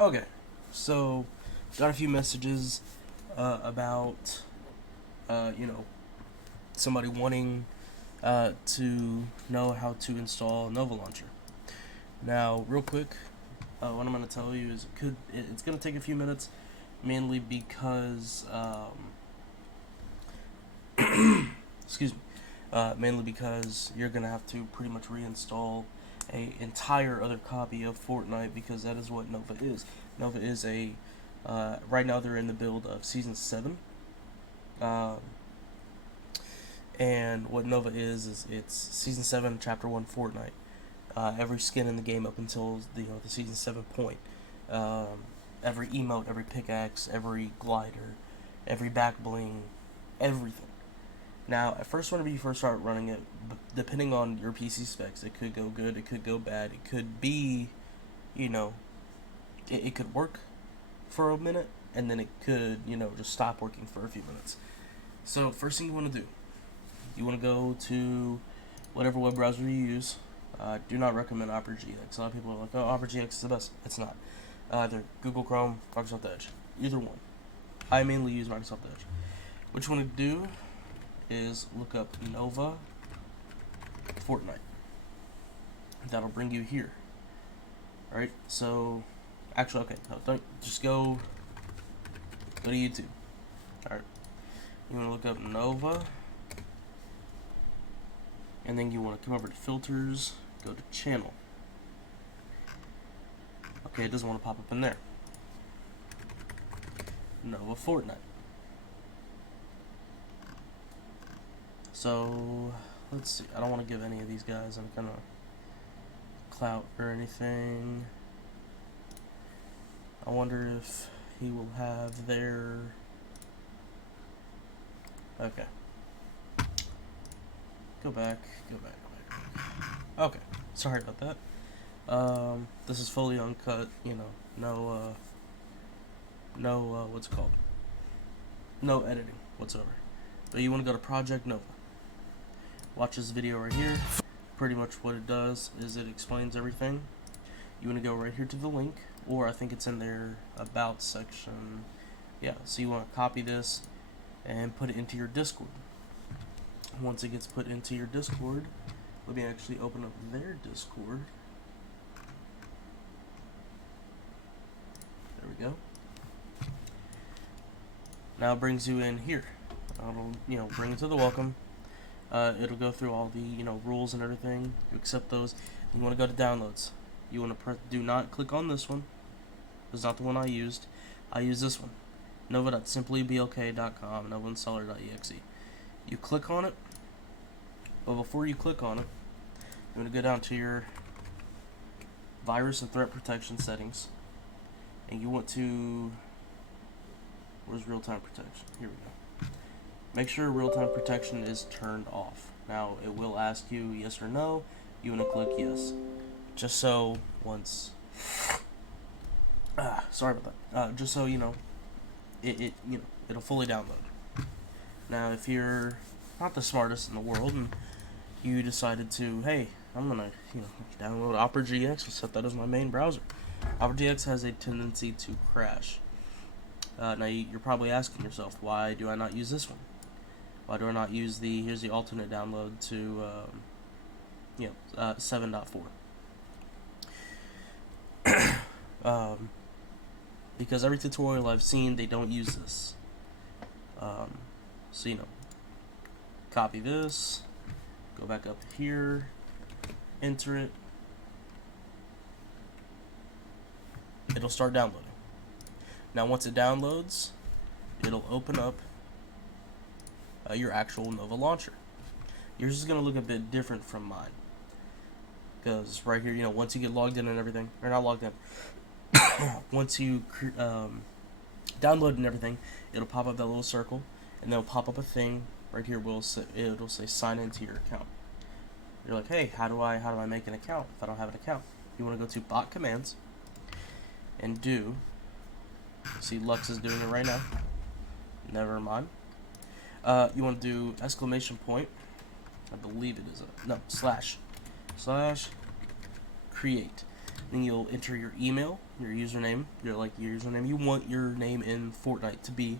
Okay, so got a few messages about somebody wanting to know how to install Nova Launcher. Now, real quick, what I'm going to tell you is it's going to take a few minutes, mainly because excuse me, mainly because you're going to have to pretty much reinstall a entire other copy of Fortnite, because that is what Nova is. Nova is a right now they're in the build of Season 7. And what Nova is it's Season 7, Chapter 1 Fortnite. Every skin in the game up until the Season 7 point. Every emote, every pickaxe, every glider, every back bling, everything. Now, at first, whenever you first start running it, depending on your PC specs, it could go good, it could go bad, it could be, it could work for a minute, and then it could, just stop working for a few minutes. So, first thing you want to do, you want to go to whatever web browser you use. Do not recommend Opera GX. A lot of people are like, oh, Opera GX is the best. It's not. Either Google Chrome, Microsoft Edge. Either one. I mainly use Microsoft Edge. What you want to do is look up Nova Fortnite. That'll bring you here. Alright, so actually, okay, no, don't just go to YouTube. Alright, you want to look up Nova, and then you want to come over to filters, go to channel. Okay, it doesn't want to pop up in there. Nova Fortnite. So let's see, I don't want to give any of these guys any kind of clout or anything. I wonder if he will have their... Okay. Go back. Okay, sorry about that. This is fully uncut, no, what's it called? No editing whatsoever. But you want to go to ProjectNova. Watch this video right here. Pretty much what it does is it explains everything. You want to go right here to the link, or I think it's in their About section. Yeah, so you want to copy this and put it into your Discord. Once it gets put into your Discord, let me actually open up their Discord. There we go. Now it brings you in here. It'll, bring it to the welcome. It'll go through all the, rules and everything. You accept those. You want to go to downloads. You want to press, do not click on this one. It's not the one I used. I use this one. Nova.simplyblk.com, novainstaller.exe. You click on it. But before you click on it, you want to go down to your virus and threat protection settings. And you want to... Where's real-time protection? Here we go. Make sure real-time protection is turned off. Now, it will ask you yes or no. You want to click yes. Just so once... sorry about that. Just so, it'll fully download. Now, if you're not the smartest in the world and you decided to, hey, I'm going to, download Opera GX and set that as my main browser. Opera GX has a tendency to crash. Now, you're probably asking yourself, why do I not use this one? Why do I not use here's the alternate download to, 7.4. Because every tutorial I've seen, they don't use this. So, copy this, go back up here, enter it. It'll start downloading. Now, once it downloads, it'll open up your actual Nova launcher. Yours is going to look a bit different from mine. Because right here, once you get logged in and everything, or not logged in, once you download and everything, it'll pop up that little circle, and then it'll pop up a thing right here. It'll say sign into your account. You're like, hey, how do I make an account if I don't have an account? You want to go to bot commands and do. See, Lux is doing it right now. Never mind. You want to do exclamation point. I believe it is no slash create. Then you'll enter your email, your username, your username you want your name in Fortnite to be,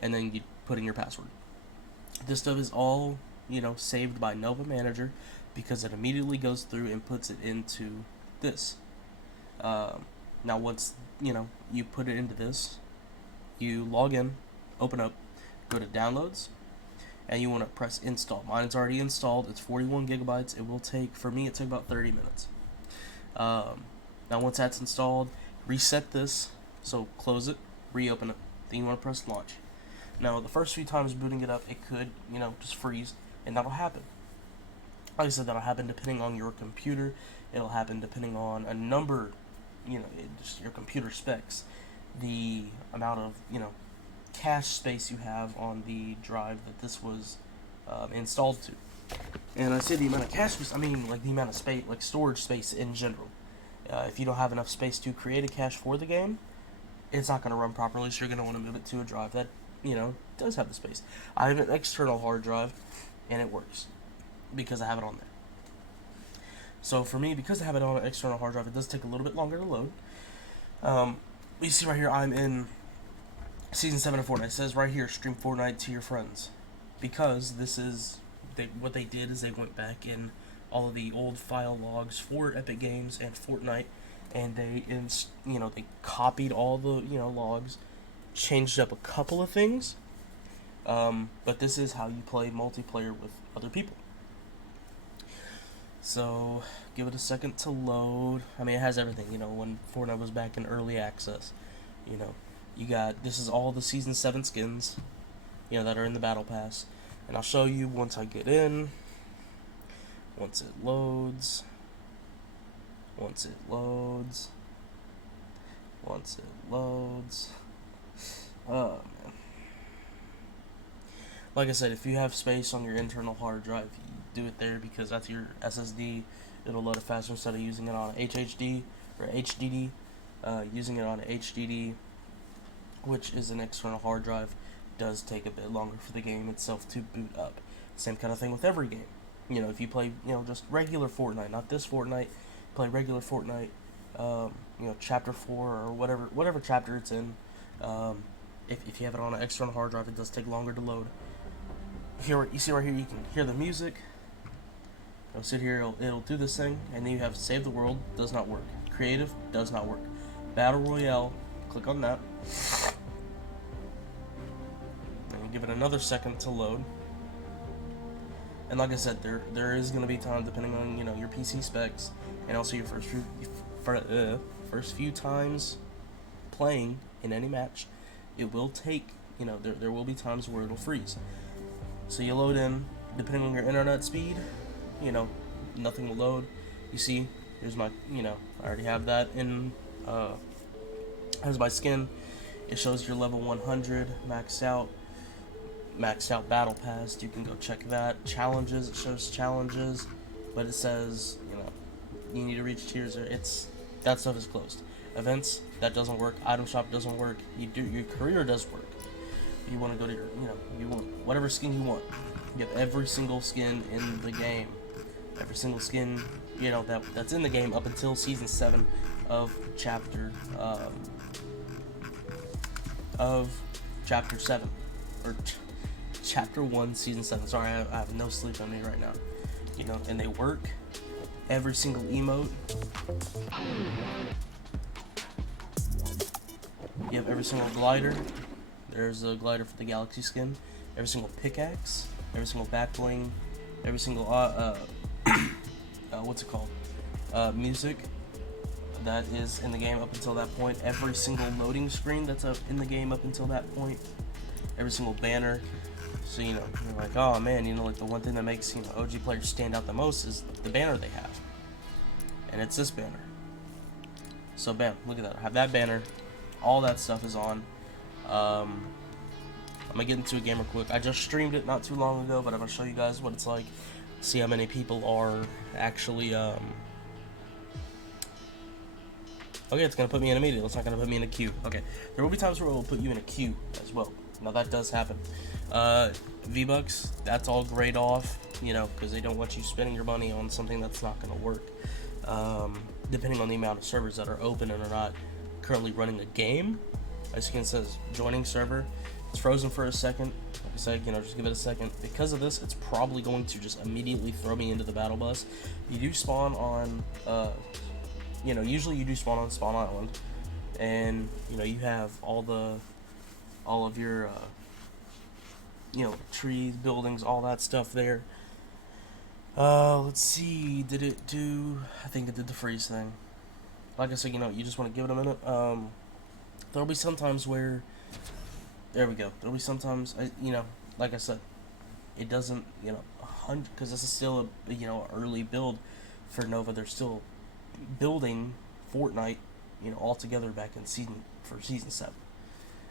and then you put in your password. This stuff is all, saved by Nova Manager, because it immediately goes through and puts it into this. Now once, you put it into this, you log in, open up, go to downloads, and you want to press install. Mine's already installed. It's 41 gigabytes. It will take, for me, it took about 30 minutes. Now once that's installed, reset this, so close it, reopen it, then you want to press launch. Now the first few times booting it up, it could, just freeze, and that'll happen. Like I said, that'll happen depending on your computer. It'll happen depending on a number, just your computer specs, the amount of, cache space you have on the drive that this was installed to. And I say the amount of cache space, I mean like the amount of space, like storage space in general. If you don't have enough space to create a cache for the game, it's not going to run properly, so you're going to want to move it to a drive that, does have the space. I have an external hard drive, and it works, because I have it on there. So for me, because I have it on an external hard drive, it does take a little bit longer to load. You see right here, I'm in Season 7 of Fortnite. It says right here, stream Fortnite to your friends. Because this is, what they did is they went back in all of the old file logs for Epic Games and Fortnite, and they copied all the, logs, changed up a couple of things, but this is how you play multiplayer with other people. So, give it a second to load. I mean, it has everything, when Fortnite was back in early access, you got, this is all the Season 7 skins, that are in the Battle Pass, and I'll show you once I get in, once it loads, once it loads, oh man. Like I said, if you have space on your internal hard drive, you do it there, because that's your SSD. It'll load it faster instead of using it on a HHD or HDD. Using it on a HDD, which is an external hard drive, does take a bit longer for the game itself to boot up. Same kind of thing with every game. If you play, just regular Fortnite, not this Fortnite, play regular Fortnite, chapter 4 or whatever chapter it's in, if you have it on an external hard drive, it does take longer to load. Here, you see right here, you can hear the music. It'll sit here, it'll do this thing, and then you have Save the World, does not work. Creative, does not work. Battle Royale, click on that. And give it another second to load. And like I said, there is going to be time, depending on, your PC specs, and also your first few times playing in any match, it will take, there will be times where it'll freeze. So you load in, depending on your internet speed, nothing will load. You see, here's my, I already have that in, here's my skin. It shows your level 100, maxed out battle pass. You can go check that. Challenges, it shows challenges, but it says, you need to reach tiers. That stuff is closed. Events, that doesn't work. Item shop doesn't work. Your career does work. You want to go to your, you want whatever skin you want. You have every single skin in the game. Every single skin, that's in the game up until Season 7 of Chapter 7. Or Chapter 1, Season 7. Sorry, I have no sleep on me right now. And they work. Every single emote. You have every single glider. There's a glider for the Galaxy skin. Every single pickaxe. Every single back bling. Every single, what's it called? Music that is in the game up until that point. Every single loading screen that's up in the game up until that point. Every single banner. So, you're like, oh man, like the one thing that makes, OG players stand out the most is the banner they have. And it's this banner. So, bam, look at that. I have that banner. All that stuff is on. I'm gonna get into a game real quick. I just streamed it not too long ago, but I'm gonna show you guys what it's like. See how many people are actually, okay, it's gonna put me in a meeting. It's not gonna put me in a queue. Okay, there will be times where it will put you in a queue as well. Now that does happen. V-Bucks, that's all grayed off, because they don't want you spending your money on something that's not gonna work. depending on the amount of servers that are open and are not currently running a game. As you can see, it says joining server. It's frozen for a second. Like I said, just give it a second. Because of this, it's probably going to just immediately throw me into the battle bus. You do spawn on, usually you do spawn on Spawn Island, and you have all of your, trees, buildings, all that stuff there. Let's see. Did it do? I think it did the freeze thing. Like I said, you just want to give it a minute. There'll be some times where. There we go. There'll be sometimes, like I said, it doesn't, 100, because this is still a, early build for Nova. They're still building Fortnite, all together back in season 7.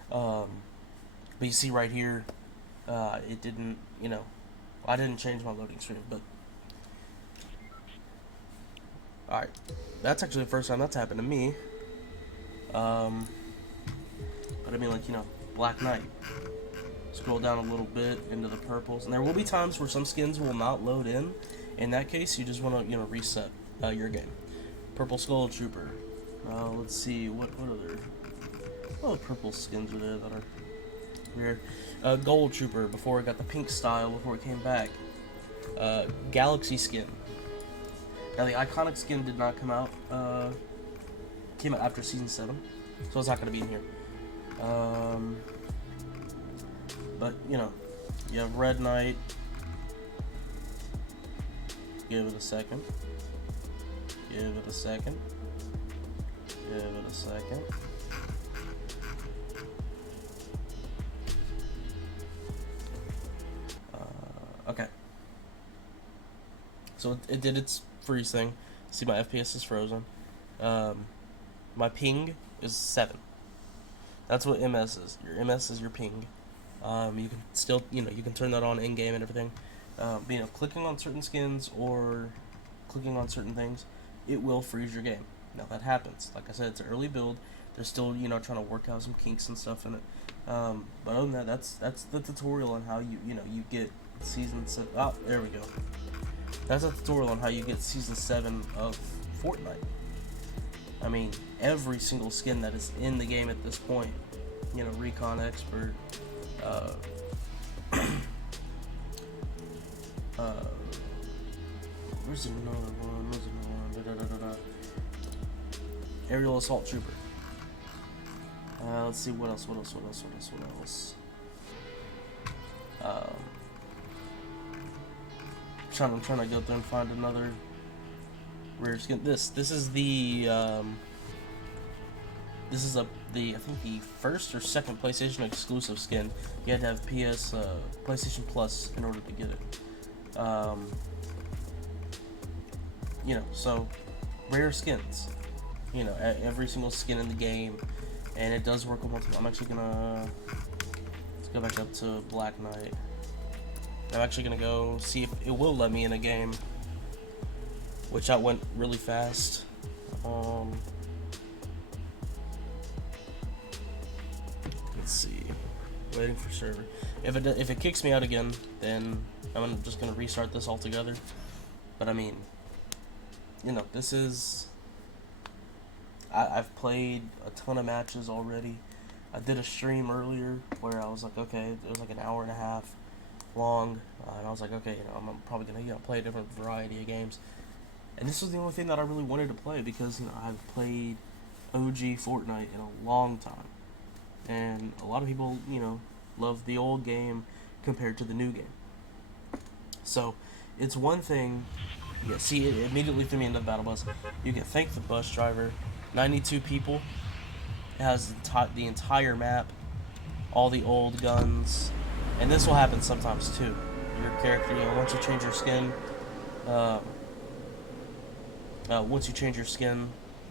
But you see right here, it didn't, I didn't change my loading screen, but alright, that's actually the first time that's happened to me. But I mean, Black Knight. Scroll down a little bit into the purples, and there will be times where some skins will not load in. In that case, you just want to reset your game. Purple Skull Trooper. Let's see what other purple skins are there that are weird. Gold Trooper before it got the pink style before it came back. Galaxy skin. Now the iconic skin did not come out. Came out after season 7, so it's not going to be in here. But you have Red Knight. Give it a second. Give it a second. Give it a second. Okay. So it did its freeze thing. See, my FPS is frozen. My ping is 7. That's what MS is. Your MS is your ping. You can still, you can turn that on in game and everything. Clicking on certain skins or clicking on certain things, it will freeze your game. Now that happens. Like I said, it's an early build. They're still, trying to work out some kinks and stuff in it. But other than that, that's the tutorial on how you get season 7. Oh, there we go. That's a tutorial on how you get season 7 of Fortnite. I mean, every single skin that is in the game at this point, Recon Expert, where's another one? Aerial Assault Trooper. Let's see what else. I'm trying to go through and find another rare skin. This is the I think the first or second PlayStation exclusive skin. You had to have PlayStation Plus in order to get it. So rare skins. Every single skin in the game, and it does work on multiple. I'm actually gonna let's go back up to Black Knight. I'm actually gonna go see if it will let me in a game, which that went really fast. Let's see. Waiting for server. If it kicks me out again, then I'm just gonna restart this altogether. But I mean, this is. I've played a ton of matches already. I did a stream earlier where I was like, okay, it was like an hour and a half long, and I was like, okay, I'm probably gonna play a different variety of games. And this was the only thing that I really wanted to play because I've played OG Fortnite in a long time, and a lot of people love the old game compared to the new game. So it's one thing. Yeah, see, it immediately threw me into the battle bus. You can thank the bus driver. 92 people. It has the entire map, all the old guns, and this will happen sometimes too. Your character, once you change your skin,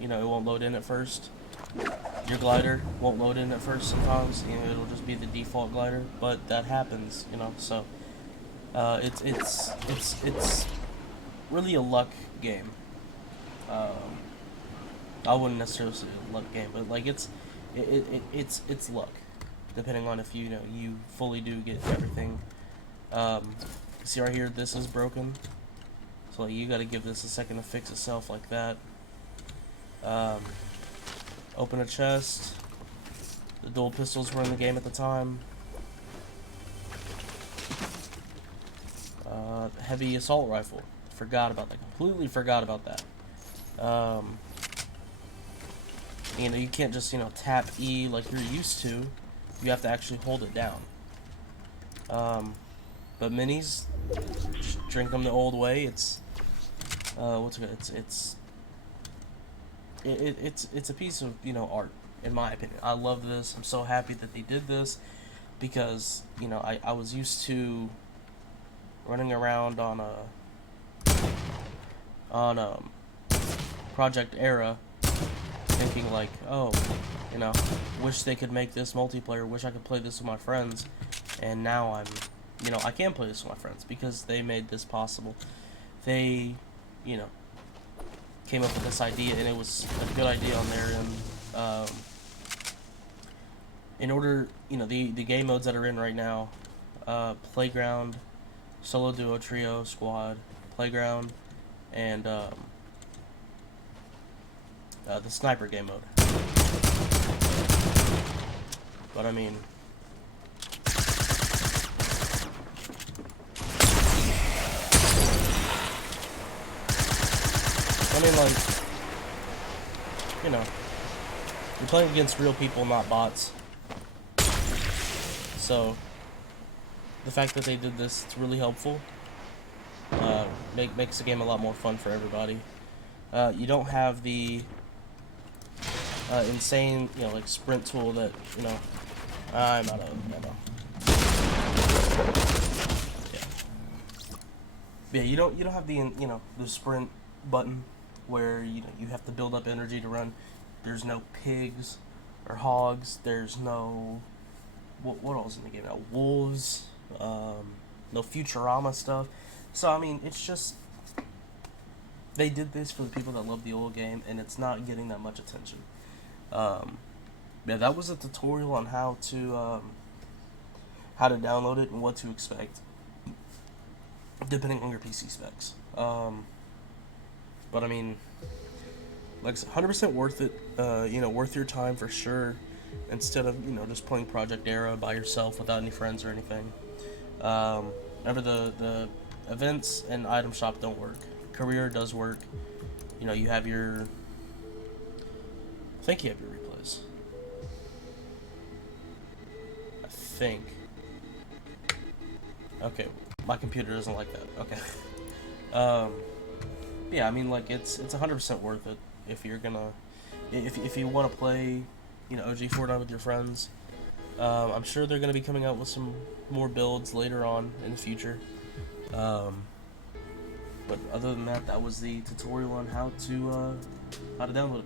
it won't load in at first. Your glider won't load in at first sometimes. It'll just be the default glider, but that happens. So it's really a luck game. I wouldn't necessarily say a luck game, but it's luck, depending on if you fully do get everything. See right here, this is broken, so you got to give this a second to fix itself like that. Open a chest. The dual pistols were in the game at the time. Heavy assault rifle. Forgot about that. Completely forgot about that. You know, you can't just, you know, tap E like you're used to. You have to actually hold it down. But minis, just drink them the old way. It's what's good? It's a piece of, you know, art, in my opinion. I love this. I'm so happy that they did this because, you know, I was used to running around on Project Era, thinking like, oh, you know, wish they could make this multiplayer. Wish I could play this with my friends. And now you know, I can play this with my friends because they made this possible. They, you know, came up with this idea, and it was a good idea on their end. In order, you know, the game modes that are in right now, Playground, Solo, Duo, Trio, Squad, Playground, and the Sniper game mode. But I mean, like, you know, you're playing against real people, not bots. So, the fact that they did this, it's really helpful. Makes the game a lot more fun for everybody. You don't have the insane, you know, like sprint tool that, you know, I'm out of, I know. Yeah, you don't have the, you know, the sprint button where, you know, you have to build up energy to run. There's no pigs or hogs. There's no what else in the game now? Wolves. No Futurama stuff. So I mean, it's just they did this for the people that love the old game, and it's not getting that much attention. Yeah, that was a tutorial on how to download it and what to expect, depending on your PC specs. But I mean, like 100% worth it. You know, worth your time for sure. Instead of, you know, just playing Project Era by yourself without any friends or anything. Remember the events and item shop don't work. Career does work. You know, you have your. I think you have your replays. I think. Okay, my computer doesn't like that. Okay. Yeah, I mean, like, it's 100% worth it if you're gonna, if you want to play, you know, OG Fortnite with your friends. I'm sure they're gonna be coming out with some more builds later on in the future. But other than that, that was the tutorial on how to download it.